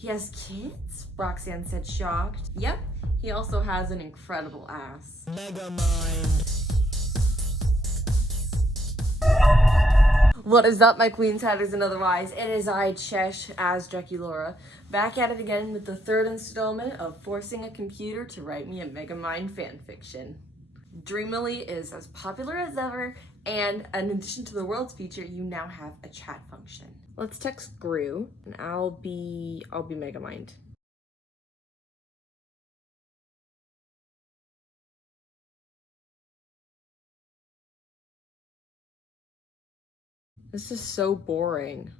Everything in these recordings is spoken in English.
He has kids? Roxanne said, shocked. Yep, he also has an incredible ass. Megamind. What is up, my queens, hatters, and otherwise? It is I, Chesh, as Jackie Laura, back at it again with the third installment of forcing a computer to write me a Megamind fanfiction. Dreamily is as popular as ever, and in addition to the worlds feature, you now have a chat function. Let's text Gru, and I'll be Megamind. This is so boring.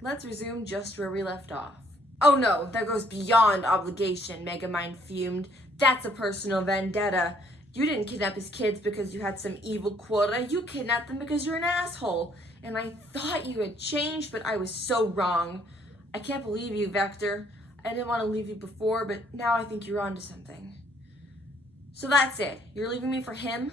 Let's resume just where we left off. Oh no, that goes beyond obligation, Megamind fumed. That's a personal vendetta. You didn't kidnap his kids because you had some evil quota. You kidnapped them because you're an asshole. And I thought you had changed, but I was so wrong. I can't believe you, Vector. I didn't want to leave you before, but now I think you're onto something. So that's it. You're leaving me for him?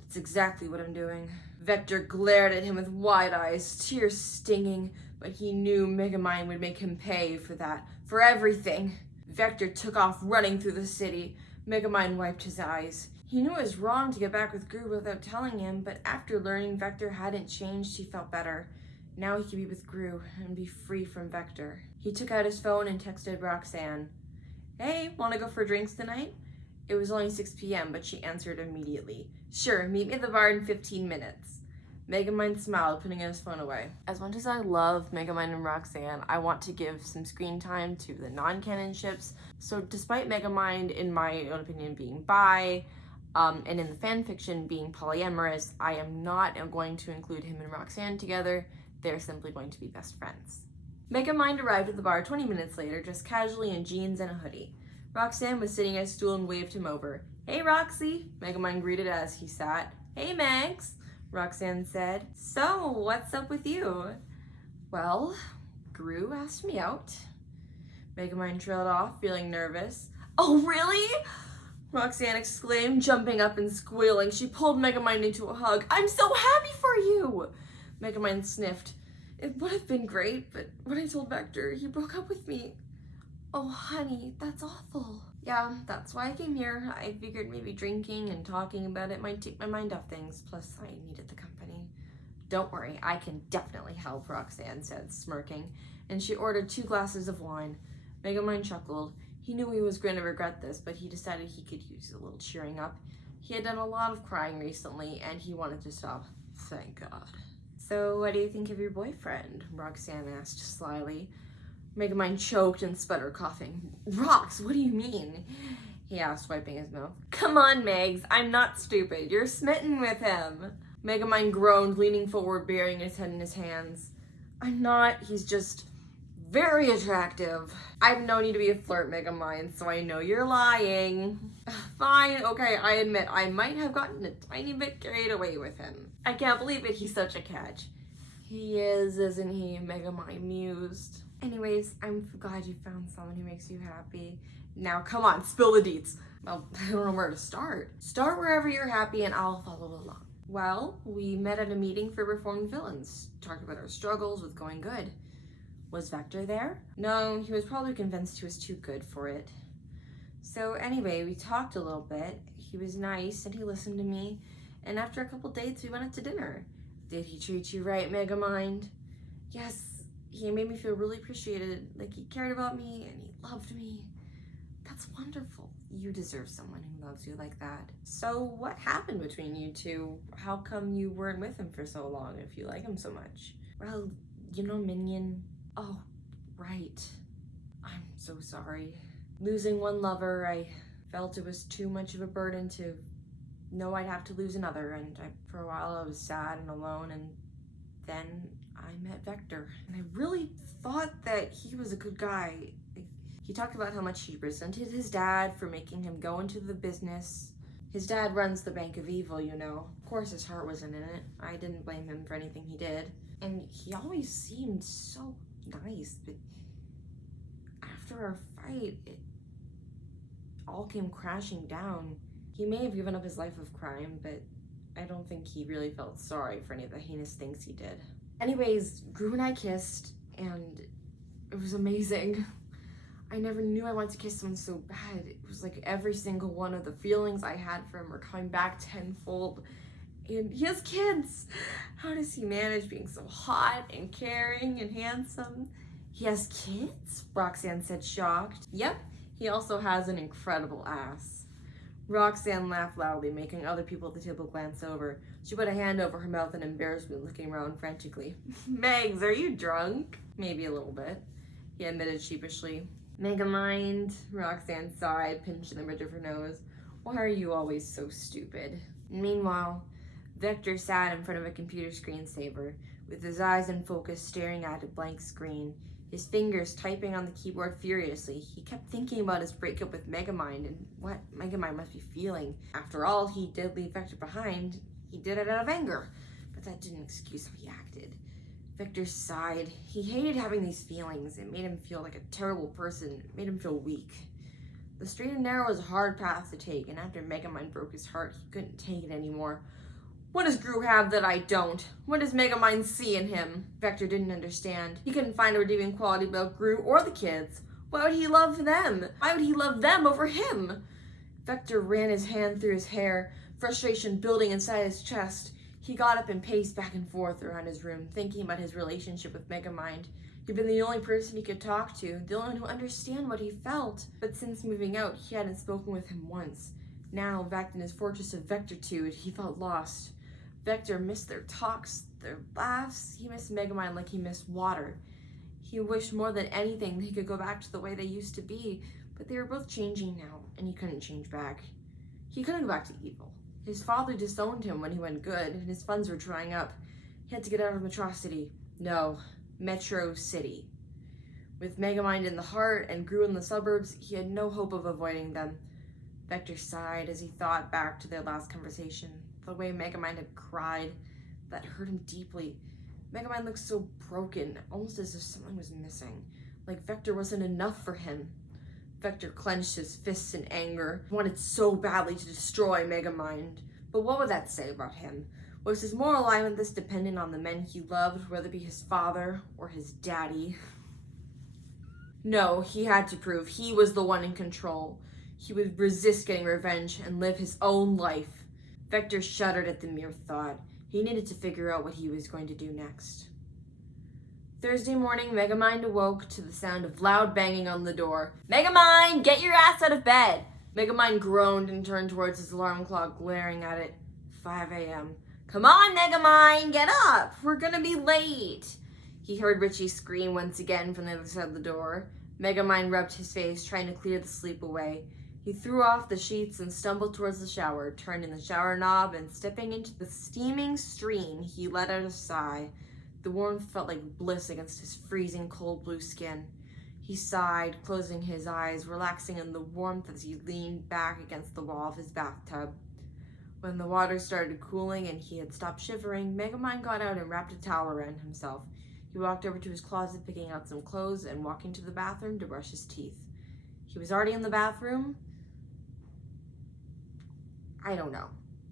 That's exactly what I'm doing. Vector glared at him with wide eyes, tears stinging, but he knew Megamind would make him pay for that, for everything. Vector took off running through the city. Megamind wiped his eyes. He knew it was wrong to get back with Gru without telling him, but after learning Vector hadn't changed, he felt better. Now he could be with Gru and be free from Vector. He took out his phone and texted Roxanne. Hey, wanna go for drinks tonight? It was only 6 p.m., but she answered immediately. Sure, meet me at the bar in 15 minutes. Megamind smiled, putting his phone away. As much as I love Megamind and Roxanne, I want to give some screen time to the non-canon ships. So despite Megamind, in my own opinion, being bi, and in the fanfiction being polyamorous, I am not going to include him and Roxanne together. They're simply going to be best friends. Megamind arrived at the bar 20 minutes later, dressed casually in jeans and a hoodie. Roxanne was sitting at a stool and waved him over. Hey, Roxy, Megamind greeted as he sat. Hey, Megs, Roxanne said. So, what's up with you? Well, Gru asked me out. Megamind trailed off, feeling nervous. Oh, really? Roxanne exclaimed, jumping up and squealing. She pulled Megamind into a hug. I'm so happy for you! Megamind sniffed. It would have been great, but when I told Vector, he broke up with me. Oh, honey, that's awful. Yeah, that's why I came here. I figured maybe drinking and talking about it might take my mind off things. Plus, I needed the company. Don't worry, I can definitely help, Roxanne said, smirking, and she ordered 2 glasses of wine. Megamind chuckled. He knew he was going to regret this, but he decided he could use a little cheering up. He had done a lot of crying recently, and he wanted to stop. Thank God. So, what do you think of your boyfriend? Roxanne asked slyly. Megamind choked and sputtered, coughing. Rox, what do you mean? He asked, wiping his mouth. Come on, Megs, I'm not stupid. You're smitten with him. Megamind groaned, leaning forward, burying his head in his hands. I'm not, he's just very attractive. I've known you to be a flirt, Megamind, so I know you're lying. Fine, okay, I admit I might have gotten a tiny bit carried away with him. I can't believe it, he's such a catch. He is, isn't he? Megamind mused. Anyways, I'm glad you found someone who makes you happy. Now, come on, spill the deets. Well, I don't know where to start. Start wherever you're happy and I'll follow along. Well, we met at a meeting for reformed villains, talked about our struggles with going good. Was Vector there? No, he was probably convinced he was too good for it. So anyway, we talked a little bit. He was nice and he listened to me. And after a couple dates, we went out to dinner. Did he treat you right, Megamind? Yes. He made me feel really appreciated, like he cared about me and he loved me. That's wonderful. You deserve someone who loves you like that. So what happened between you two? How come you weren't with him for so long if you like him so much? Well, you know, Minion. Oh, right. I'm so sorry. Losing one lover, I felt it was too much of a burden to know I'd have to lose another, and for a while I was sad and alone, and then I met Vector, and I really thought that he was a good guy. He talked about how much he resented his dad for making him go into the business. His dad runs the Bank of Evil, you know. Of course his heart wasn't in it. I didn't blame him for anything he did. And he always seemed so nice, but after our fight, all came crashing down. He may have given up his life of crime, but I don't think he really felt sorry for any of the heinous things he did. Anyways, Gru and I kissed, and it was amazing. I never knew I wanted to kiss someone so bad. It was like every single one of the feelings I had for him were coming back tenfold. And he has kids. How does he manage being so hot and caring and handsome? He has kids? Roxanne said, shocked. Yep, he also has an incredible ass. Roxanne laughed loudly, making other people at the table glance over. She put a hand over her mouth in embarrassment, looking around frantically. Megs, are you drunk? Maybe a little bit, he admitted sheepishly. Megamind, Roxanne sighed, pinching the bridge of her nose. Why are you always so stupid? Meanwhile, Vector sat in front of a computer screensaver, with his eyes in focus staring at a blank screen, his fingers typing on the keyboard furiously. He kept thinking about his breakup with Megamind and what Megamind must be feeling. After all, he did leave Vector behind. He did it out of anger, but that didn't excuse how he acted. Vector sighed. He hated having these feelings. It made him feel like a terrible person. It made him feel weak. The straight and narrow was a hard path to take, and after Megamind broke his heart, he couldn't take it anymore. What does Gru have that I don't? What does Megamind see in him? Vector didn't understand. He couldn't find a redeeming quality about Gru or the kids. Why would he love them? Why would he love them over him? Vector ran his hand through his hair, frustration building inside his chest. He got up and paced back and forth around his room, thinking about his relationship with Megamind. He'd been the only person he could talk to, the only one who understood what he felt. But since moving out, he hadn't spoken with him once. Now, back in his fortress of Vectortude, he felt lost. Vector missed their talks, their laughs. He missed Megamind like he missed water. He wished more than anything they could go back to the way they used to be, but they were both changing now, and he couldn't change back. He couldn't go back to evil. His father disowned him when he went good, and his funds were drying up. He had to get out of Metrocity. No, Metro City. With Megamind in the heart and Gru in the suburbs, he had no hope of avoiding them. Vector sighed as he thought back to their last conversation. The way Megamind had cried, that hurt him deeply. Megamind looked so broken, almost as if something was missing. Like Vector wasn't enough for him. Vector clenched his fists in anger, wanted so badly to destroy Megamind. But what would that say about him? Was his moral alignment this dependent on the men he loved, whether it be his father or his daddy? No, he had to prove he was the one in control. He would resist getting revenge and live his own life. Vector shuddered at the mere thought. He needed to figure out what he was going to do next. Thursday morning, Megamind awoke to the sound of loud banging on the door. Megamind, get your ass out of bed! Megamind groaned and turned towards his alarm clock, glaring at it. 5 a.m. Come on, Megamind, get up! We're gonna be late! He heard Richie scream once again from the other side of the door. Megamind rubbed his face, trying to clear the sleep away. He threw off the sheets and stumbled towards the shower, turned in the shower knob, and stepping into the steaming stream, he let out a sigh. The warmth felt like bliss against his freezing cold blue skin. He sighed, closing his eyes, relaxing in the warmth as he leaned back against the wall of his bathtub. When the water started cooling and he had stopped shivering, Megamind got out and wrapped a towel around himself. He walked over to his closet, picking out some clothes and walking to the bathroom to brush his teeth. He was already in the bathroom. I don't know.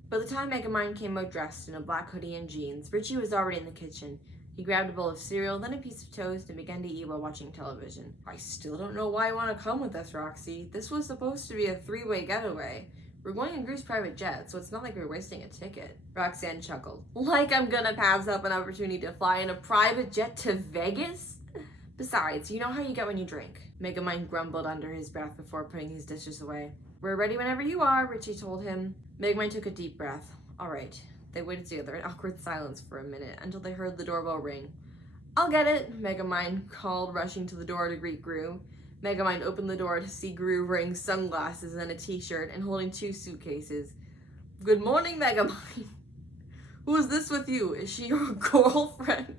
By the time Megamind came out dressed in a black hoodie and jeans, Richie was already in the kitchen. He grabbed a bowl of cereal, then a piece of toast, and began to eat while watching television. I still don't know why you want to come with us, Roxy. This was supposed to be a three-way getaway. We're going in Gru's private jet, so it's not like we're wasting a ticket. Roxanne chuckled. Like I'm gonna pass up an opportunity to fly in a private jet to Vegas? Besides, you know how you get when you drink. Megamind grumbled under his breath before putting his dishes away. We're ready whenever you are, Richie told him. Megamind took a deep breath. All right. They waited together in awkward silence for a minute until they heard the doorbell ring. I'll get it, Megamind called, rushing to the door to greet Gru. Megamind opened the door to see Gru wearing sunglasses and a t-shirt and holding 2 suitcases. Good morning, Megamind. Who is this with you? Is she your girlfriend?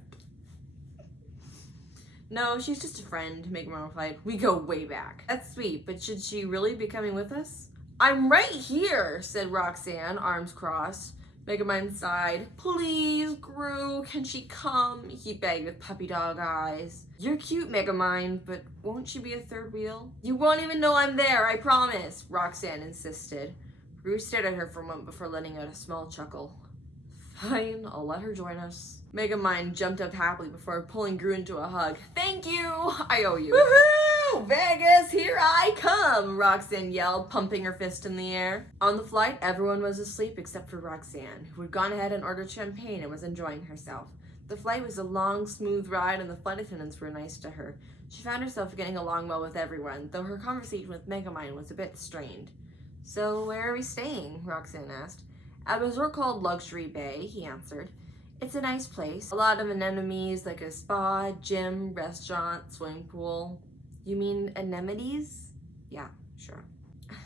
No, she's just a friend, Megamind replied. We go way back. That's sweet, but should she really be coming with us? I'm right here, said Roxanne, arms crossed. Megamind sighed. Please, Gru, can she come? He begged with puppy dog eyes. You're cute, Megamind, but won't she be a third wheel? You won't even know I'm there, I promise, Roxanne insisted. Gru stared at her for a moment before letting out a small chuckle. Fine, I'll let her join us. Megamind jumped up happily before pulling Gru into a hug. Thank you! I owe you. Woohoo! Vegas, here I come! Roxanne yelled, pumping her fist in the air. On the flight, everyone was asleep except for Roxanne, who had gone ahead and ordered champagne and was enjoying herself. The flight was a long, smooth ride, and the flight attendants were nice to her. She found herself getting along well with everyone, though her conversation with Megamind was a bit strained. So, where are we staying? Roxanne asked. At a resort called Luxury Bay, he answered. It's a nice place. A lot of anemones, like a spa, gym, restaurant, swimming pool. You mean anemones? Yeah, sure.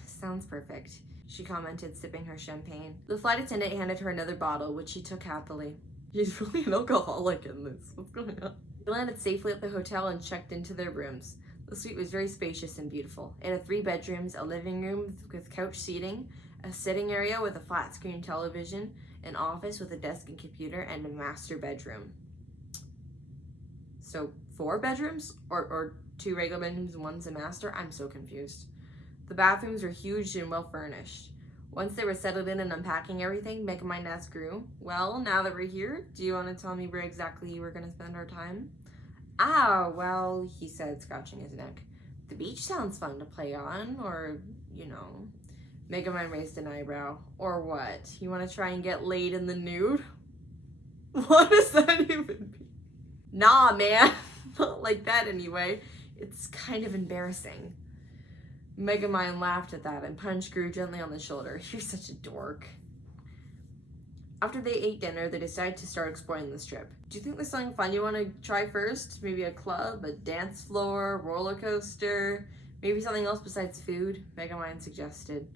Sounds perfect, she commented, sipping her champagne. The flight attendant handed her another bottle, which she took happily. He's really an alcoholic in this. What's going on? They landed safely at the hotel and checked into their rooms. The suite was very spacious and beautiful. It had 3 bedrooms, a living room with couch seating, a sitting area with a flat-screen television, an office with a desk and computer, and a master bedroom. So 4 bedrooms? Or 2 regular bedrooms and one's a master? I'm so confused. The bathrooms were huge and well furnished. Once they were settled in and unpacking everything, Megamind asked Gru, well, now that we're here, do you want to tell me where exactly we're going to spend our time? Well, he said, scratching his neck. The beach sounds fun to play on, or, you know. Megamind raised an eyebrow. Or what? You want to try and get laid in the nude? What does that even mean? Nah, man. Not like that anyway. It's kind of embarrassing. Megamind laughed at that and punched Gru gently on the shoulder. You're such a dork. After they ate dinner, they decided to start exploring the strip. Do you think there's something fun you want to try first? Maybe a club, a dance floor, roller coaster, maybe something else besides food? Megamind suggested.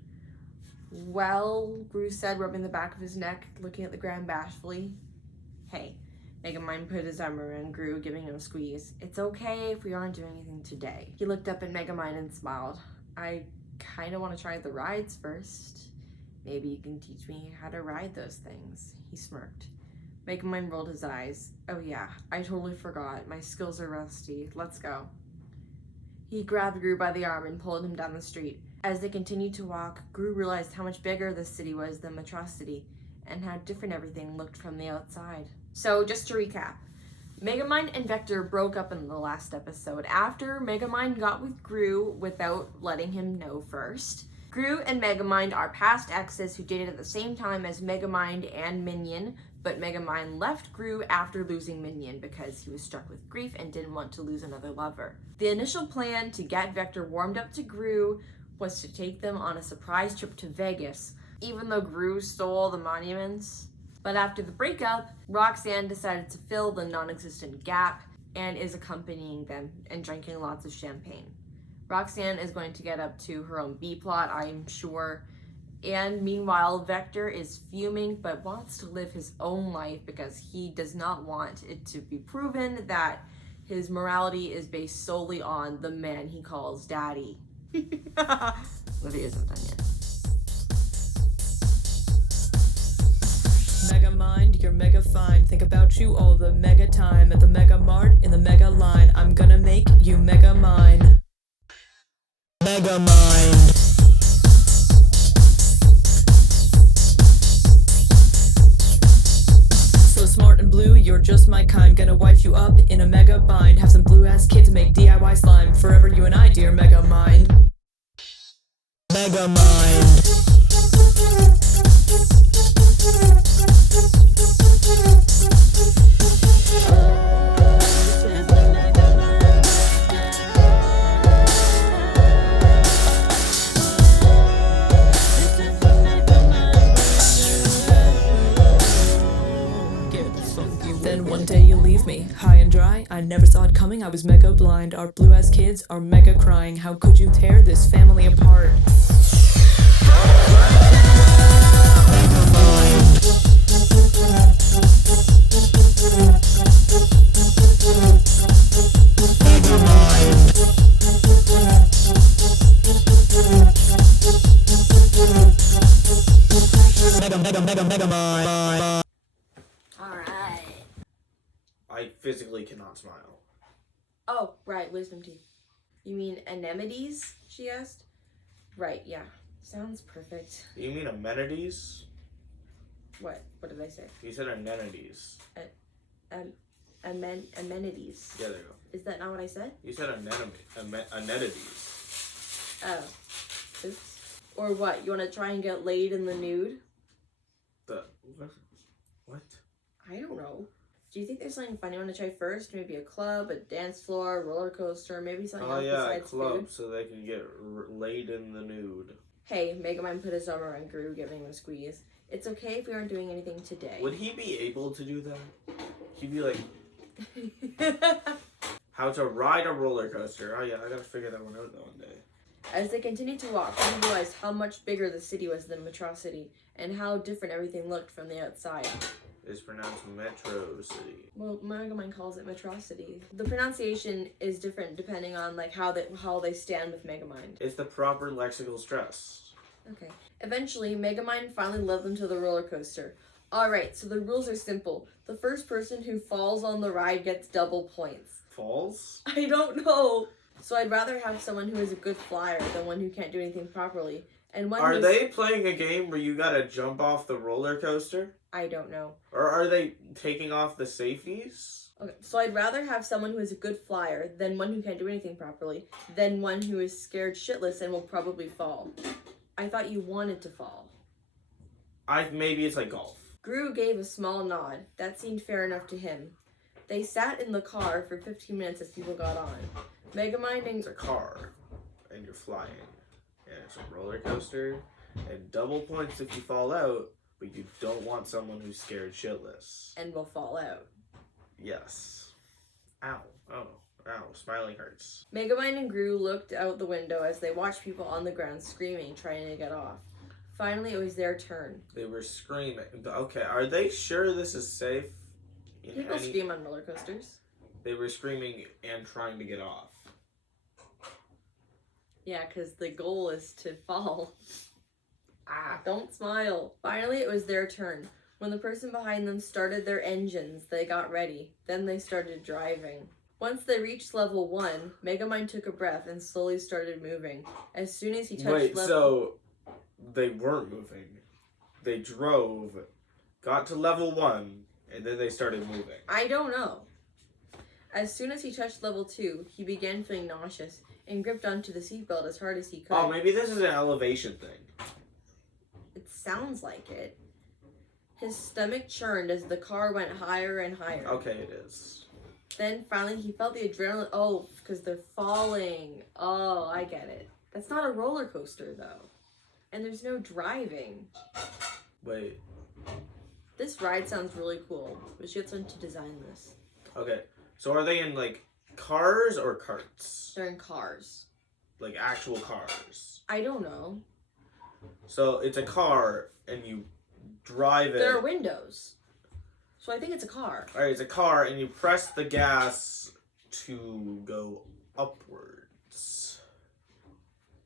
Well, Gru said, rubbing the back of his neck, looking at the ground bashfully. Hey, Megamind put his arm around Gru, giving him a squeeze. It's okay if we aren't doing anything today. He looked up at Megamind and smiled. I kind of want to try the rides first. Maybe you can teach me how to ride those things. He smirked. Megamind rolled his eyes. Oh yeah, I totally forgot. My skills are rusty. Let's go. He grabbed Gru by the arm and pulled him down the street. As they continued to walk, Gru realized how much bigger this city was than Metrocity, and how different everything looked from the outside. So, just to recap, Megamind and Vector broke up in the last episode after Megamind got with Gru without letting him know first. Gru and Megamind are past exes who dated at the same time as Megamind and Minion, but Megamind left Gru after losing Minion because he was struck with grief and didn't want to lose another lover. The initial plan to get Vector warmed up to Gru was to take them on a surprise trip to Vegas, even though Gru stole the monuments. But after the breakup, Roxanne decided to fill the non-existent gap and is accompanying them and drinking lots of champagne. Roxanne is going to get up to her own B-plot, I'm sure. And meanwhile, Vector is fuming but wants to live his own life because he does not want it to be proven that his morality is based solely on the man he calls daddy. The video isn't done yet. Megamind, you're mega fine. Think about you all the mega time. At the mega mart, in the mega line. I'm gonna make you mega mine. Megamind. So smart and blue, you're just my kind. Gonna wife you up in a mega bind. Have some blue ass kids make DIY slime. Forever you and I, dear Megamind. Megamind. Then one day you leave me, high and dry. I never saw it coming, I was mega blind. Our blue ass kids are mega crying. How could you tear this family apart? Alright. I physically cannot smile. Oh, right, wisdom teeth. You mean anemones? She asked. Right, yeah. Sounds perfect. You mean amenities? What? What did I say? You said amenities. Amenities. Yeah, there you go. Is that not what I said? You said amenities. Oh. Oops. Or what? You want to try and get laid in the nude? What? I don't know. Do you think there's something fun you want to try first? Maybe a club, a dance floor, a roller coaster, maybe something else a besides club food? so they can get laid in the nude. Hey, Megamind put his arm around Gru, giving him a squeeze. It's okay if we aren't doing anything today. Would he be able to do that? He'd be like, how to ride a roller coaster. Oh yeah, I gotta figure that one out one day. As they continued to walk, we realized how much bigger the city was than Metrocity, and how different everything looked from the outside. It's pronounced Metro City. Well, Megamind calls it Metrocity. The pronunciation is different depending on like how they stand with Megamind. It's the proper lexical stress. Okay. Eventually, Megamind finally led them to the roller coaster. Alright, so the rules are simple. The first person who falls on the ride gets double points. Falls? I don't know. So I'd rather have someone who is a good flyer than one who can't do anything properly. And one Are they playing a game where you gotta jump off the roller coaster? I don't know. Or are they taking off the safeties? Okay, so I'd rather have someone who is a good flyer than one who can't do anything properly, than one who is scared shitless and will probably fall. I thought you wanted to fall. Maybe it's like golf. Gru gave a small nod. That seemed fair enough to him. They sat in the car for 15 minutes as people got on. Megamind and... It's a car, and you're flying. And it's a roller coaster, and double points if you fall out, but you don't want someone who's scared shitless. And will fall out. Yes. Ow. Oh. Ow. Smiling hurts. Megamind and Gru looked out the window as they watched people on the ground screaming, trying to get off. Finally, it was their turn. They were screaming. Okay, are they sure this is safe? People scream on roller coasters. They were screaming and trying to get off. Yeah, because the goal is to fall. Ah, don't smile. Finally, it was their turn. When the person behind them started their engines, they got ready. Then they started driving. Once they reached level 1, Megamind took a breath and slowly started moving. As soon as he touched so they weren't moving. They drove, got to level 1, and then they started moving. I don't know. As soon as he touched level 2, he began feeling nauseous and gripped onto the seatbelt as hard as he could. Oh, maybe this is an elevation thing. It sounds like it. His stomach churned as the car went higher and higher. Okay, it is. Then finally he felt the adrenaline. Oh, because they're falling. Oh, I get it. That's not a roller coaster though. And there's no driving. Wait. This ride sounds really cool. We should get someone to design this. Okay, so are they in like cars or carts? They're in cars. Like actual cars? I don't know. So it's a car and you drive it. There are windows. So I think it's a car. Alright, it's a car and you press the gas to go upwards.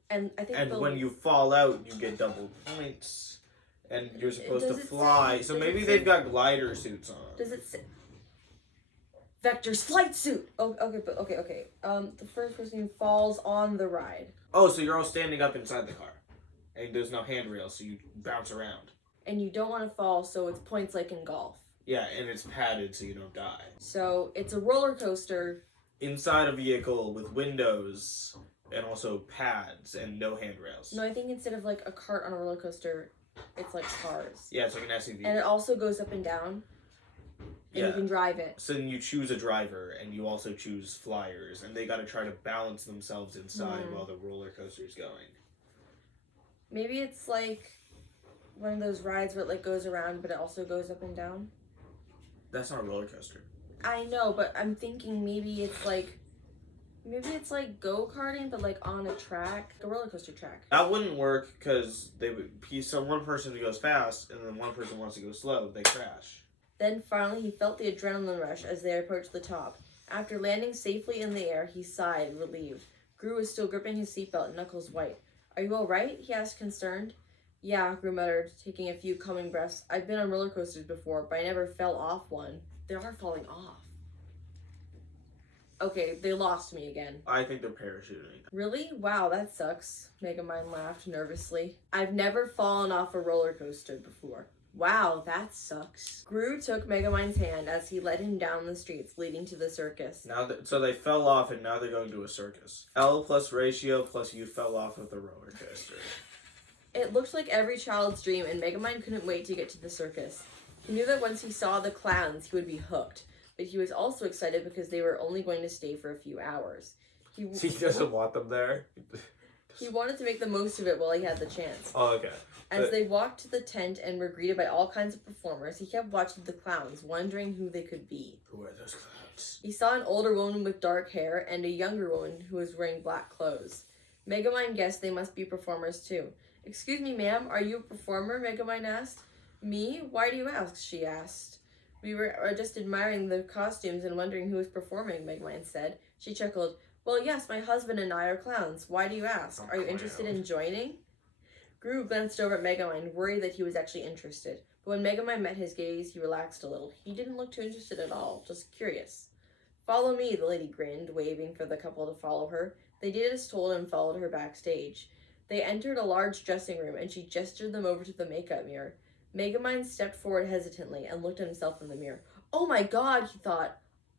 And I think And when you fall out, you get double points. And you're supposed to fly. So maybe they've got glider suits on. Does it say Vector's flight suit? Oh, okay. The first person who falls on the ride. Oh, so you're all standing up inside the car. And there's no handrail, so you bounce around. And you don't want to fall, so it's points like in golf. Yeah, and it's padded so you don't die. So it's a roller coaster. Inside a vehicle with windows and also pads and no handrails. No, I think instead of like a cart on a roller coaster, it's like cars. Yeah, it's like an SUV. And it also goes up and down. And you can drive it. So then you choose a driver and you also choose flyers and they gotta try to balance themselves inside while the roller coaster's going. Maybe it's like one of those rides where it like goes around but it also goes up and down. That's not a roller coaster. I know, but I'm thinking maybe it's like go-karting but like on a track, a roller coaster track. That wouldn't work because so one person goes fast and then one person wants to go slow, they crash. Then finally he felt the adrenaline rush as they approached the top. After landing safely in the air, he sighed, relieved. Gru was still gripping his seatbelt, knuckles white. Are you alright? He asked, concerned. Yeah, Gru muttered, taking a few calming breaths. I've been on roller coasters before, but I never fell off one. They are falling off. Okay, they lost me again. I think they're parachuting. Really? Wow, that sucks. Megamind laughed nervously. I've never fallen off a roller coaster before. Wow, that sucks. Gru took Megamind's hand as he led him down the streets leading to the circus. So they fell off and now they're going to a circus. L plus ratio plus you fell off of the roller coaster. It looked like every child's dream, and Megamind couldn't wait to get to the circus. He knew that once he saw the clowns, he would be hooked. But he was also excited because they were only going to stay for a few hours. He doesn't want them there? He wanted to make the most of it while he had the chance. Oh, okay. As they walked to the tent and were greeted by all kinds of performers, he kept watching the clowns, wondering who they could be. Who are those clowns? He saw an older woman with dark hair and a younger woman who was wearing black clothes. Megamind guessed they must be performers too. Excuse me, ma'am, are you a performer? Megamind asked. Me? Why do you ask? She asked. We were just admiring the costumes and wondering who was performing, Megamind said. She chuckled. Well, yes, my husband and I are clowns. Why do you ask? Are you interested in joining? Gru glanced over at Megamind, worried that he was actually interested. But when Megamind met his gaze, he relaxed a little. He didn't look too interested at all, just curious. Follow me, the lady grinned, waving for the couple to follow her. They did as told and followed her backstage. They entered a large dressing room, and she gestured them over to the makeup mirror. Megamind stepped forward hesitantly and looked at himself in the mirror. Oh my god, he thought.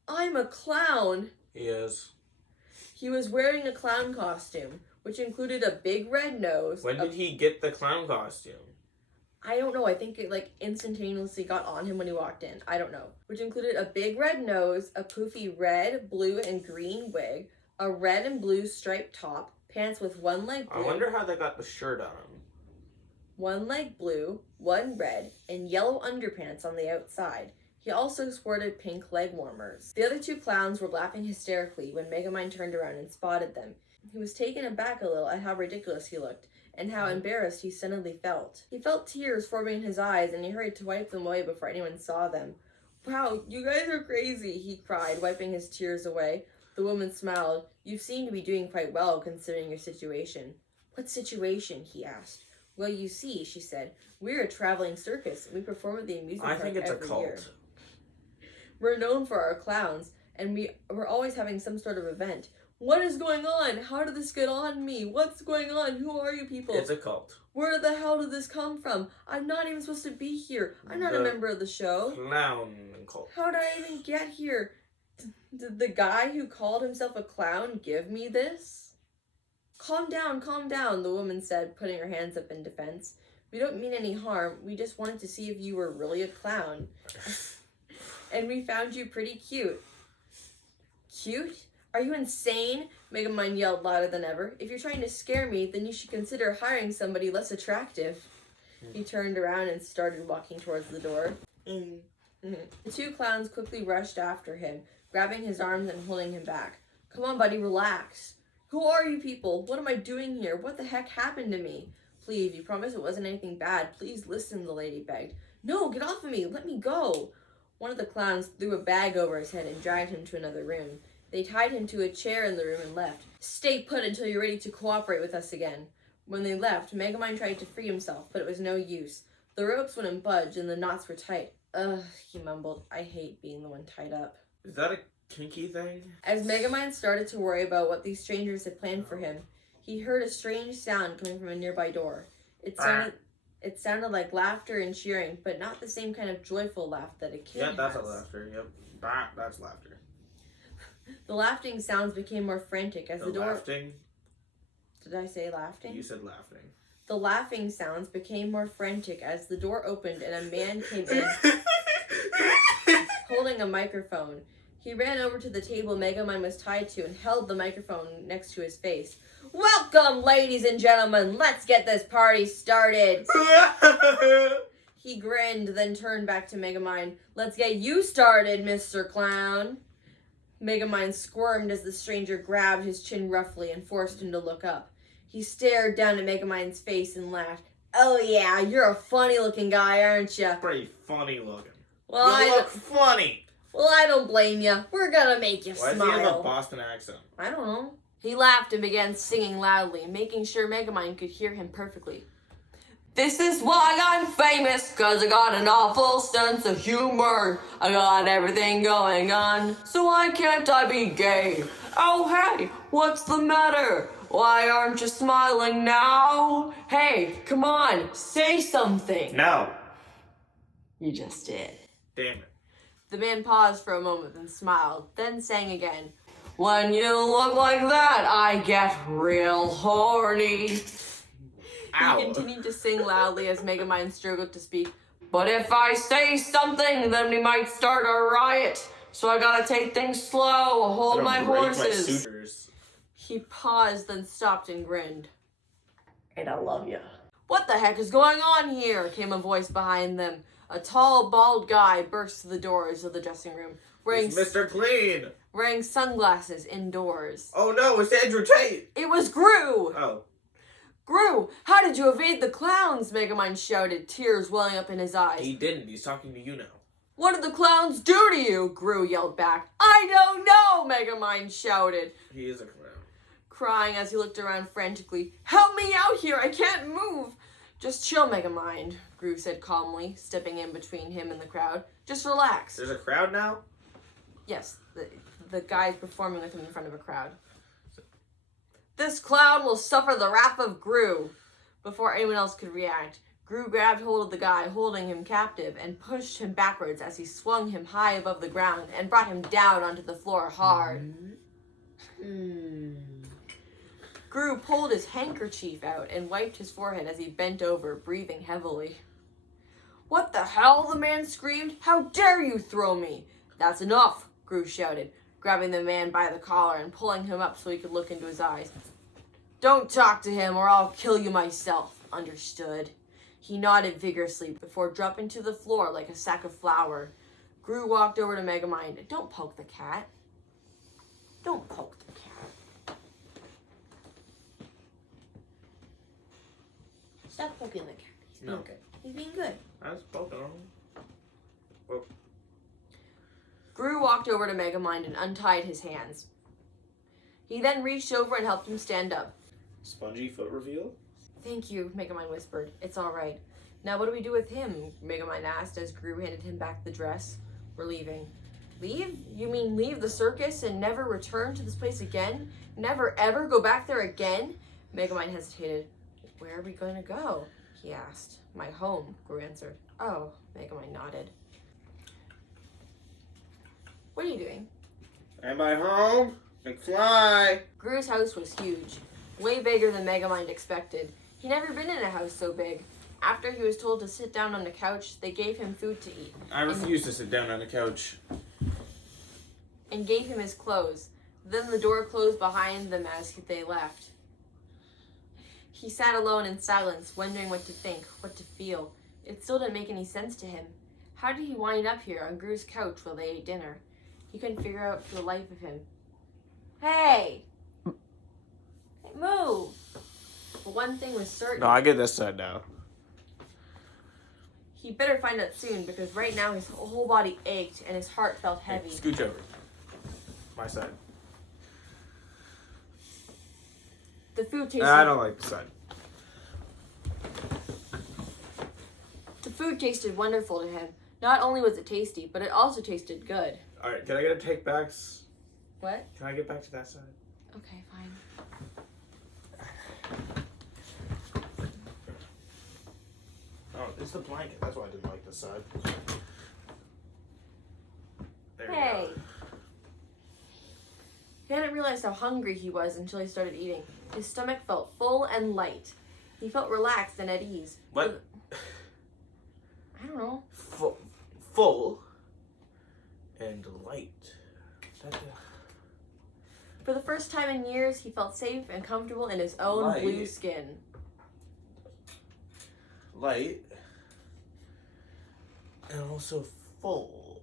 I'm a clown! He is. He was wearing a clown costume, which included a big red nose. When did he get the clown costume? I don't know. I think it instantaneously got on him when he walked in. I don't know. Which included a big red nose, a poofy red, blue, and green wig, a red and blue striped top, pants with one leg blue. I wonder how they got the shirt on him. One leg blue, one red, and yellow underpants on the outside. He also sported pink leg warmers. The other two clowns were laughing hysterically when Megamind turned around and spotted them. He was taken aback a little at how ridiculous he looked, and how embarrassed he suddenly felt. He felt tears forming in his eyes, and he hurried to wipe them away before anyone saw them. Wow, you guys are crazy, he cried, wiping his tears away. The woman smiled. You seem to be doing quite well, considering your situation. What situation? He asked. Well, you see, she said, we're a traveling circus, and we perform at the amusement park every year. I think it's a cult. We're known for our clowns, and we're always having some sort of event. What is going on? How did this get on me? What's going on? Who are you people? It's a cult. Where the hell did this come from? I'm not even supposed to be here. I'm not a member of the show. Clown cult. How did I even get here? Did the guy who called himself a clown give me this? Calm down, the woman said, putting her hands up in defense. We don't mean any harm. We just wanted to see if you were really a clown. And we found you pretty cute. Cute? Are you insane? Megamind yelled louder than ever. If you're trying to scare me, then you should consider hiring somebody less attractive. He turned around and started walking towards the door. The two clowns quickly rushed after him, grabbing his arms and holding him back. Come on, buddy, relax. Who are you people? What am I doing here? What the heck happened to me? Please, you promise it wasn't anything bad. Please listen, the lady begged. No, get off of me. Let me go. One of the clowns threw a bag over his head and dragged him to another room. They tied him to a chair in the room and left. Stay put until you're ready to cooperate with us again. When they left, Megamind tried to free himself, but it was no use. The ropes wouldn't budge and the knots were tight. Ugh, he mumbled. I hate being the one tied up. Is that a kinky thing? As Megamind started to worry about what these strangers had planned for him, he heard a strange sound coming from a nearby door. It sounded like laughter and cheering, but not the same kind of joyful laugh that a kid has. Yeah, that's a laughter. Yep. That's laughter. The laughing sounds became more frantic as the door... Laughing? Did I say laughing? You said laughing. The laughing sounds became more frantic as the door opened and a man came in holding a microphone. He ran over to the table Megamind was tied to and held the microphone next to his face. Welcome, ladies and gentlemen. Let's get this party started. He grinned, then turned back to Megamind. Let's get you started, Mr. Clown. Megamind squirmed as the stranger grabbed his chin roughly and forced him to look up. He stared down at Megamind's face and laughed. Oh yeah, you're a funny-looking guy, aren't you? Pretty funny looking. Well, you look funny. Well, I don't blame you. We're gonna make you Why smile. does he have a Boston accent? I don't know. He laughed and began singing loudly, making sure Megamind could hear him perfectly. This is why I'm famous, cause I got an awful sense of humor. I got everything going on, so why can't I be gay? Oh hey, what's the matter? Why aren't you smiling now? Hey, come on, say something. No. You just did. Damn it. The man paused for a moment and smiled, then sang again. When you look like that, I get real horny. Ow. He continued to sing loudly as Megamind struggled to speak. But if I say something, then we might start a riot. So I gotta take things slow, hold I'm my gonna break horses. sutures. He paused, then stopped and grinned. And I love you. What the heck is going on here? Came a voice behind them. A tall, bald guy burst through the doors of the dressing room, It's Mr. Clean. wearing sunglasses indoors. Oh no, it's Andrew Tate. It was Gru! Oh. Gru, how did you evade the clowns? Megamind shouted, tears welling up in his eyes. He didn't. He's talking to you now. What did the clowns do to you? Gru yelled back. I don't know, Megamind shouted, He is a clown. crying as he looked around frantically. Help me out here, I can't move. Just chill, Megamind, Gru said calmly, stepping in between him and the crowd. Just relax. There's a crowd now? Yes, the guy's performing with him in front of a crowd. This clown will suffer the wrath of Gru. Before anyone else could react, Gru grabbed hold of the guy holding him captive and pushed him backwards as he swung him high above the ground and brought him down onto the floor hard. Gru pulled his handkerchief out and wiped his forehead as he bent over, breathing heavily. What the hell? The man screamed. How dare you throw me? That's enough, Gru shouted, grabbing the man by the collar and pulling him up so he could look into his eyes. Don't talk to him or I'll kill you myself. Understood. He nodded vigorously before dropping to the floor like a sack of flour. Gru walked over to Megamind. Don't poke the cat. Don't poke the cat. Stop poking the cat. He's being No. good. He's being good. I was poking on him. Well, Gru walked over to Megamind and untied his hands. He then reached over and helped him stand up. spongy foot reveal? Thank you, Megamind whispered. It's all right. Now what do we do with him? Megamind asked as Gru handed him back the dress. We're leaving. Leave? You mean leave the circus and never return to this place again? Never ever go back there again? Megamind hesitated. Where are we going to go? He asked. My home, Gru answered. Oh, Megamind nodded. What are you doing? Am I home? McFly! Gru's house was huge, way bigger than Megamind expected. He'd never been in a house so big. After he was told to sit down on the couch, they gave him food to eat. I refuse to sit down on the couch. And gave him his clothes. Then the door closed behind them as they left. He sat alone in silence, wondering what to think, what to feel. It still didn't make any sense to him. How did he wind up here on Gru's couch while they ate dinner? He couldn't figure out for the life of him. Hey! Move! But one thing was certain. No, I get this side now. He better find out soon because right now his whole body ached and his heart felt Hey, heavy. scooch over. My side. The food tasted. I don't like the side. The food tasted wonderful to him. Not only was it tasty, but it also tasted good. Alright, can I get a take backs? What? Can I get back to that side? Okay, fine. Oh, it's the blanket. That's why I didn't like this side. There we Hey. go. He hadn't realized how hungry he was until he started eating. His stomach felt full and light. He felt relaxed and at ease. What? I don't know. Full and light. For the first time in years, he felt safe and comfortable in his own Light. blue skin. Light and also full.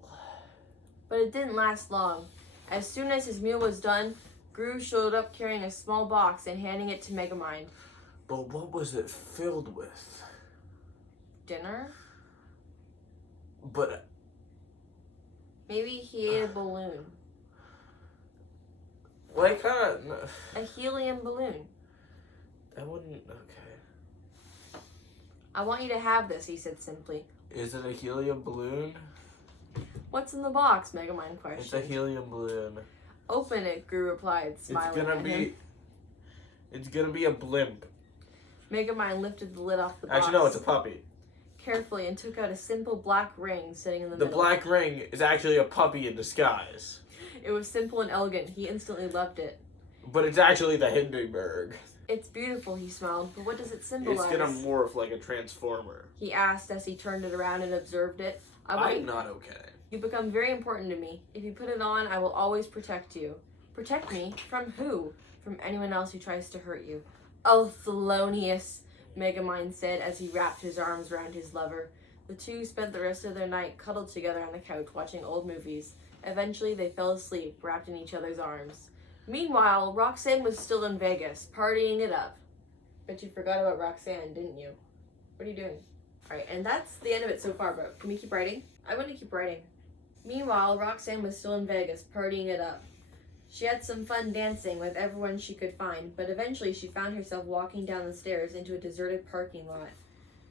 But it didn't last long. As soon as his meal was done, Gru showed up carrying a small box and handing it to Megamind. But what was it filled with? Dinner? But Maybe he ate a balloon. what kind of? A helium balloon. That wouldn't. Okay. I want you to have this, he said simply. Is it a helium balloon? What's in the box? Megamind questioned. It's a helium balloon. Open it, Gru replied, smiling at him. It's gonna be a blimp. Megamind lifted the lid off the box. Actually, no, it's a puppy. Carefully and took out a simple black ring sitting in the The middle. black ring is actually a puppy in disguise. It was simple and elegant. He instantly loved it. But it's actually the Hindenburg. It's beautiful, he smiled, but what does it symbolize? It's gonna morph like a transformer. He asked as he turned it around and observed it. I'm not okay. You become very important to me. If you put it on, I will always protect you. Protect me? From who? From anyone else who tries to hurt you. Oh, Thelonious, Megamind said as he wrapped his arms around his lover. The two spent the rest of their night cuddled together on the couch watching old movies. Eventually, they fell asleep, wrapped in each other's arms. Meanwhile, Roxanne was still in Vegas, partying it up. Bet you forgot about Roxanne, didn't you? What are you doing? Alright, and that's the end of it so far, but can we keep writing? I want to keep writing. Meanwhile, Roxanne was still in Vegas, partying it up. She had some fun dancing with everyone she could find, but eventually she found herself walking down the stairs into a deserted parking lot.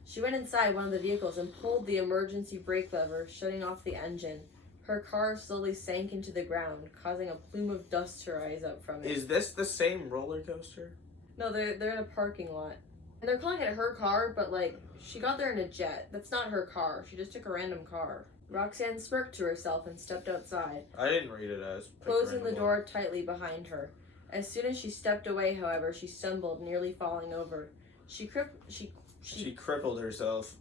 She went inside one of the vehicles and pulled the emergency brake lever, shutting off the engine. Her car slowly sank into the ground, causing a plume of dust to rise up from it. Is this the same roller coaster? No, they're in a parking lot. And they're calling it her car, but like, she got there in a jet. That's not her car. She just took a random car. Roxanne smirked to herself and stepped outside, I didn't read it as closing the door tightly behind her. As soon as she stepped away, however, she stumbled, nearly falling over. She crippled herself.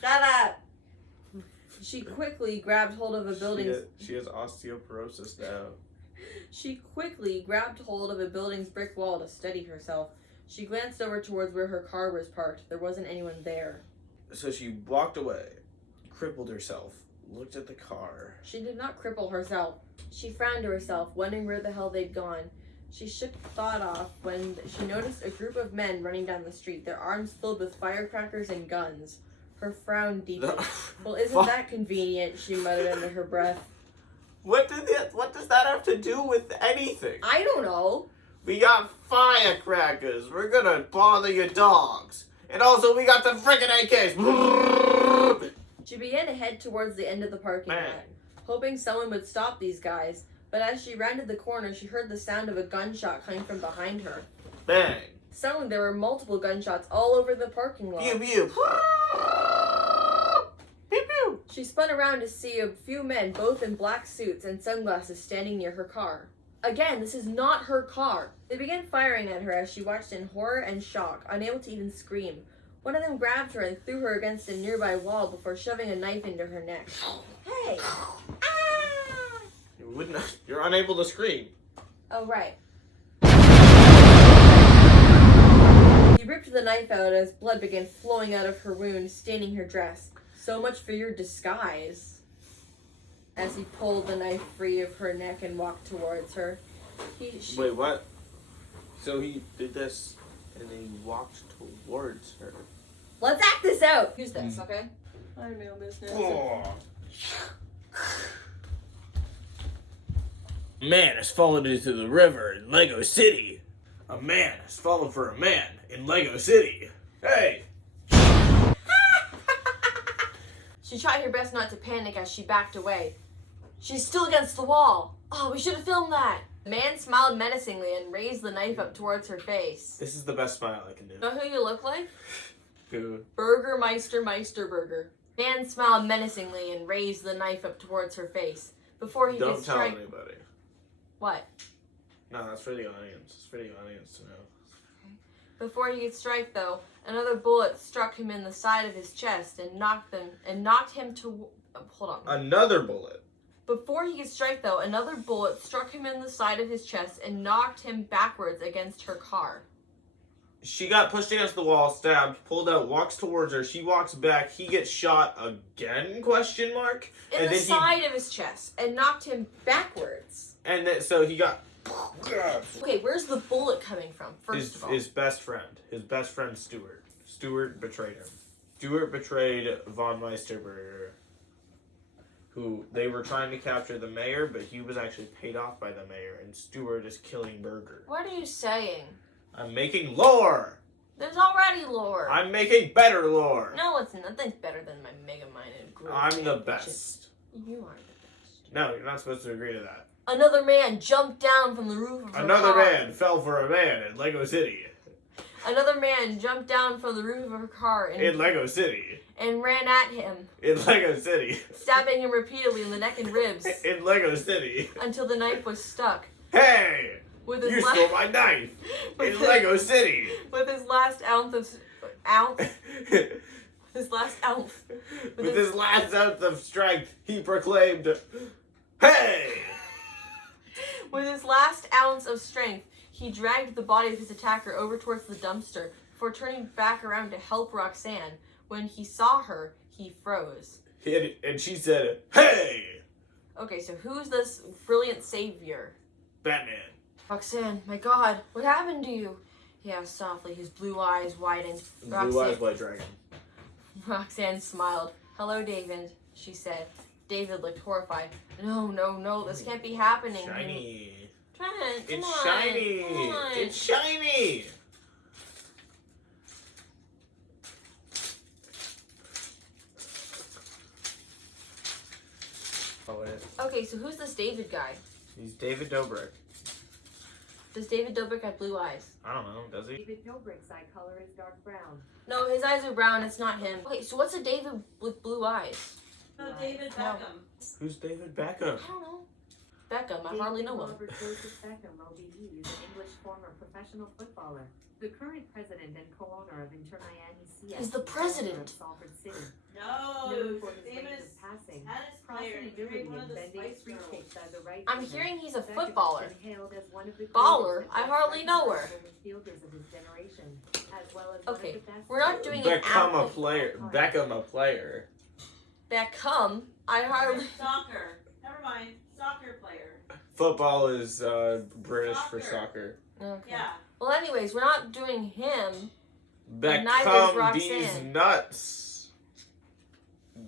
Shut up! She quickly grabbed hold of a building's... She has osteoporosis now. She quickly grabbed hold of a building's brick wall to steady herself. She glanced over towards where her car was parked. There wasn't anyone there. So she walked away, crippled herself, looked at the car. She did not cripple herself. She frowned to herself, wondering where the hell they'd gone. She shook the thought off when she noticed a group of men running down the street, their arms filled with firecrackers and guns. Her frown deepened. Well, isn't that convenient, she muttered under her breath. What does that have to do with anything? I don't know. We got firecrackers. We're gonna bother your dogs. And also, we got the frickin' AKs. She began to head towards the end of the parking lot, hoping someone would stop these guys. But as she rounded the corner, she heard the sound of a gunshot coming from behind her. Bang. Suddenly, there were multiple gunshots all over the parking lot. Pew pew. Pew pew. She spun around to see a few men, both in black suits and sunglasses, standing near her car. Again, this is not her car. They began firing at her as she watched in horror and shock, unable to even scream. One of them grabbed her and threw her against a nearby wall before shoving a knife into her neck. Hey! Ah! You're unable to scream. Oh, right. He ripped the knife out as blood began flowing out of her wound, staining her dress. So much for your disguise. As he pulled the knife free of her neck and walked towards her. Wait, what? So he did this and then he walked towards her. Let's act this out! Use this, okay? I know business. A man has fallen into the river in Lego City. A man has fallen for a man in Lego City. Hey! She tried her best not to panic as she backed away. She's still against the wall. Oh, we should have filmed that. The man smiled menacingly and raised the knife up towards her face. This is the best smile I can do. Know who you look like? Who? Burgermeister Meisterburger. Man smiled menacingly and raised the knife up towards her face. Before he Don't could tell strike... anybody. What? No, that's for the audience. It's for the audience to know. Before he could strike, though, another bullet struck him in the side of his chest and knocked him to... hold on. Another bullet. Before he could strike, though, another bullet struck him in the side of his chest and knocked him backwards against her car. She got pushed against the wall, stabbed, pulled out, walks towards her. She walks back. He gets shot again? Question mark. In the side of his chest and knocked him backwards. And then so he got. Okay, where's the bullet coming from? First of all, his best friend. His best friend Stuart. Stuart betrayed him. Stuart betrayed von Meisterburger. Who they were trying to capture the mayor, but he was actually paid off by the mayor, and Stuart is killing Burger. What are you saying? I'm making lore! There's already lore. I'm making better lore. No, it's nothing's better than my mega-minded group. I'm the fanfiction. best. You are the best. No, you're not supposed to agree to that. Another man jumped down from the roof of her Another car. man fell for a man in Lego City. Another man jumped down from the roof of her car In Lego City. and ran at him, In Lego City. stabbing him repeatedly in the neck and ribs In Lego City. until the knife was stuck. Hey! With his You la- stole my knife! with In his- Lego City! With his last ounce of his last ounce. With his last ounce of strength, he proclaimed, "Hey!" With his last ounce of strength, he dragged the body of his attacker over towards the dumpster before turning back around to help Roxanne. When he saw her, he froze. And she said, "Hey!" Okay, so who's this brilliant savior? Batman. Roxanne, my God, what happened to you? He asked softly, his blue eyes widened. Blue Eyes White Dragon. Roxanne smiled. Hello, David, she said. David looked horrified. No, this can't be happening. Shiny. Trent, come It's on, shiny. come on. It's shiny. Oh, wait. Okay, so who's this David guy? He's David Dobrik. Does David Dobrik have blue eyes? I don't know, does he? David Dobrik's eye color is dark brown. No, his eyes are brown. It's not him. Okay, so what's a David with blue eyes? No, David Beckham. Who's David Beckham? I don't know. Beckham. I hardly know him. Robert Joseph Beckham, OBE, is an English former professional footballer. The current president and co-owner of Inter Miami CS. He's the president. Of Salford City. No, Known for his David range is of passing, tennis player. crossing He married ability, one of and the bending Spice free Girls. kicks as a right I'm winger. hearing he's a Beckham footballer. has been hailed as one of the Baller? greatest I hardly know her. midfielders of his generation, as well as Okay, one of the best we're not doing an Beckham a athlete. player. Beckham a player. Beckham? I hardly. Soccer. Never mind. Soccer player. Football is British for Soccer. soccer. Okay. Yeah. Well, anyways, we're not doing him. neither is Beckham these Roxanne. nuts.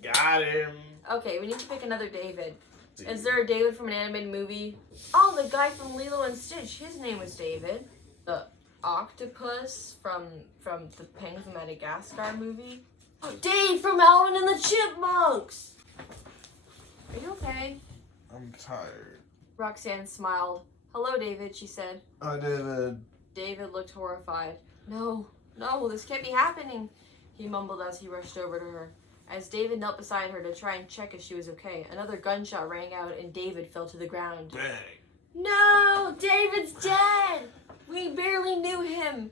Got him. Okay, we need to pick another David. Is there a David from an animated movie? Oh, the guy from Lilo and Stitch. His name was David. The octopus from the Penguin from Madagascar movie. Oh, Dave from Alvin and the Chipmunks. Are you okay? I'm tired. Roxanne smiled. Hello, David, she said. Hi, David. David looked horrified. No, this can't be happening, he mumbled as he rushed over to her. As David knelt beside her to try and check if she was okay, another gunshot rang out and David fell to the ground. Bang. No, David's dead! We barely knew him.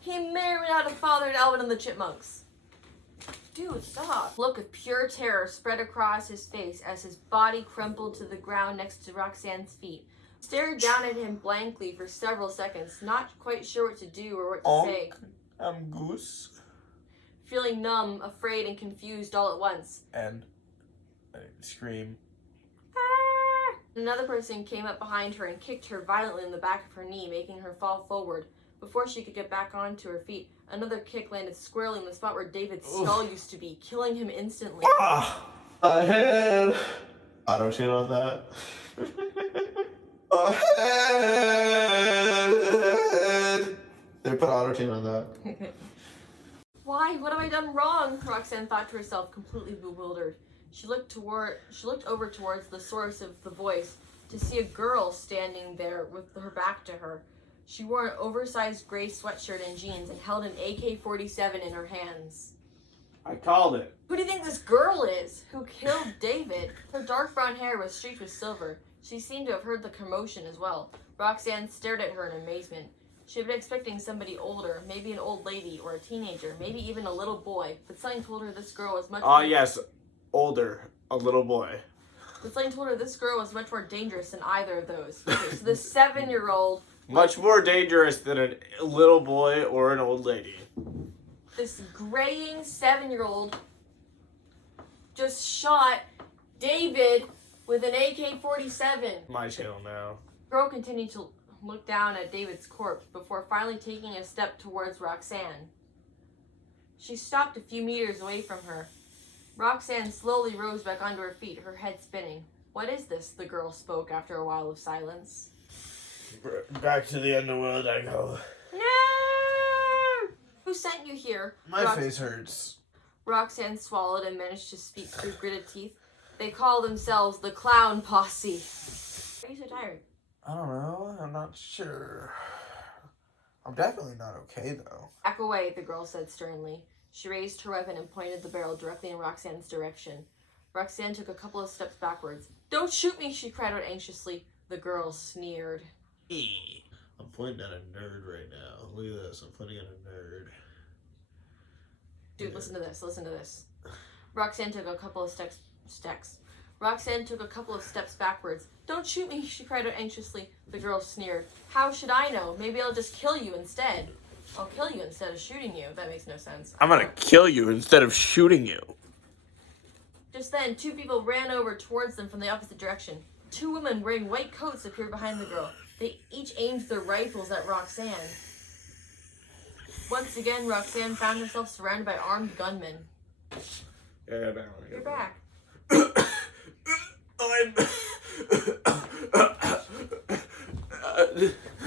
He may or may not have fathered Alvin and the Chipmunks. Dude, stop. A look of pure terror spread across his face as his body crumpled to the ground next to Roxanne's feet. Stared down at him blankly for several seconds, not quite sure what to do or what to say. I'm Goose. Feeling numb, afraid, and confused all at once. And I scream. Ah! Another person came up behind her and kicked her violently in the back of her knee, making her fall forward. Before she could get back onto her feet, another kick landed squarely in the spot where David's skull used to be, killing him instantly. Ah, I had auto tune on that. They put auto tune on that. Why? What have I done wrong? Roxanne thought to herself, completely bewildered. She looked over towards the source of the voice to see a girl standing there with her back to her. She wore an oversized gray sweatshirt and jeans and held an AK-47 in her hands. I called it. Who do you think this girl is? Who killed David? Her dark brown hair was streaked with silver. She seemed to have heard the commotion as well. Roxanne stared at her in amazement. She had been expecting somebody older, maybe an old lady or a teenager, maybe even a little boy, but something told her this girl was much Yes, older, a little boy. But something told her this girl was much more dangerous than either of those. Okay, so this 7-year-old, Much more dangerous than a little boy or an old lady. this graying 7-year-old just shot David with an AK-47. My channel now. The girl continued to look down at David's corpse before finally taking a step towards Roxanne. She stopped a few meters away from her. Roxanne slowly rose back onto her feet, her head spinning. What is this? The girl spoke after a while of silence. Back to the underworld I go. No! Who sent you here? My face hurts. Roxanne swallowed and managed to speak through gritted teeth. They call themselves the Clown Posse. Why are you so tired? I don't know. I'm not sure. I'm definitely not okay, though. Back away, the girl said sternly. She raised her weapon and pointed the barrel directly in Roxanne's direction. Roxanne took a couple of steps backwards. Don't shoot me, she cried out anxiously. The girl sneered. I'm pointing at a nerd right now. Look at this. I'm pointing at a nerd. Dude, listen to this. Listen to this. Roxanne took a couple of steps. Roxanne took a couple of steps backwards. Don't shoot me, she cried out anxiously. The girl sneered. How should I know? Maybe I'll just kill you instead. I'll kill you instead of shooting you. That makes no sense. I'm gonna kill you instead of shooting you. Just then, two people ran over towards them from the opposite direction. Two women wearing white coats appeared behind the girl. They each aimed their rifles at Roxanne. Once again, Roxanne found herself surrounded by armed gunmen. Yeah, You're back.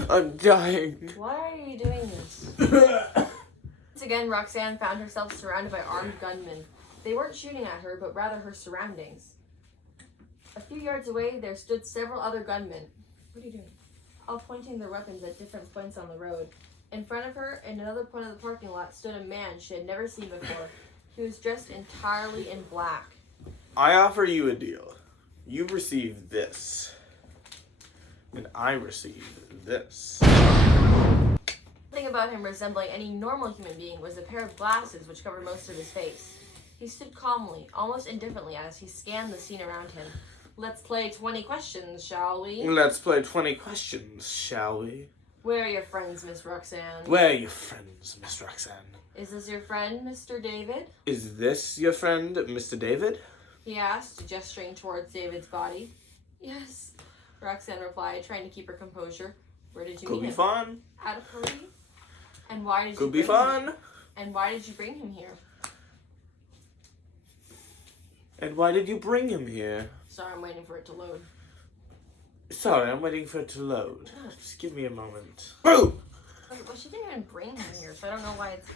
I'm dying. Why are you doing this? Once again, Roxanne found herself surrounded by armed gunmen. They weren't shooting at her, but rather her surroundings. A few yards away, there stood several other gunmen. What are you doing? All pointing their weapons at different points on the road. In front of her, in another point of the parking lot, stood a man she had never seen before. He was dressed entirely in black. I offer you a deal. You receive this. And I receive this. Nothing about him resembling any normal human being was a pair of glasses which covered most of his face. He stood calmly, almost indifferently, as he scanned the scene around him. Let's play 20 questions, shall we? Let's play 20 questions, shall we? Where are your friends, Miss Roxanne? Where are your friends, Miss Roxanne? Is this your friend, Mr. David? Is this your friend, Mr. David? He asked, gesturing towards David's body. Yes, Roxanne replied, trying to keep her composure. Where did you Could meet be him? fun. At a party? And why did Could you be bring him? fun. And why did you bring him here? And why did you bring him here? Sorry, I'm waiting for it to load. Sorry, I'm waiting for it to load. Just give me a moment. Boo! Okay, well, she didn't even bring him here, so I don't know why it's...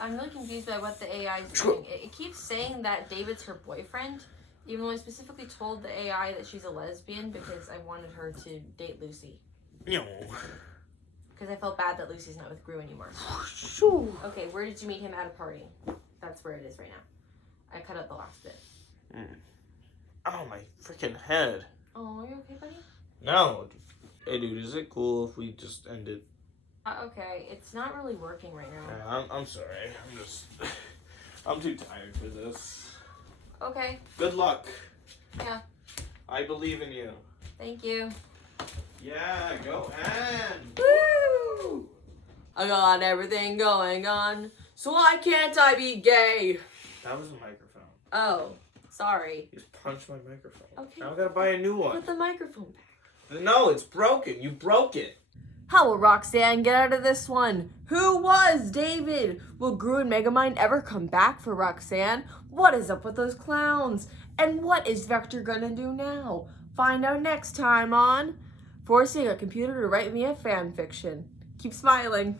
I'm really confused by what the AI is doing. It keeps saying that David's her boyfriend, even though I specifically told the AI that she's a lesbian because I wanted her to date Lucy. No. Because I felt bad that Lucy's not with Gru anymore. Okay, where did you meet him at a party? That's where it is right now. I cut out the last bit. Oh, my freaking head. Oh, are you okay, buddy? No. Hey, dude, is it cool if we just end it? Okay, it's not really working right now. Yeah, I'm sorry. I'm too tired for this. Okay, Good luck. yeah, I believe in you. thank you. Yeah, go and. Woo! I got everything going on, so why can't I be gay? That was a microphone. Oh, sorry. You just punched my microphone. Okay. Now I gotta buy a new one. Put the microphone back. No, it's broken. You broke it. How will Roxanne get out of this one? Who was David? Will Gru and Megamind ever come back for Roxanne? What is up with those clowns? And what is Vector gonna do now? Find out next time on Forcing a Computer to Write Me a Fanfiction. Keep smiling.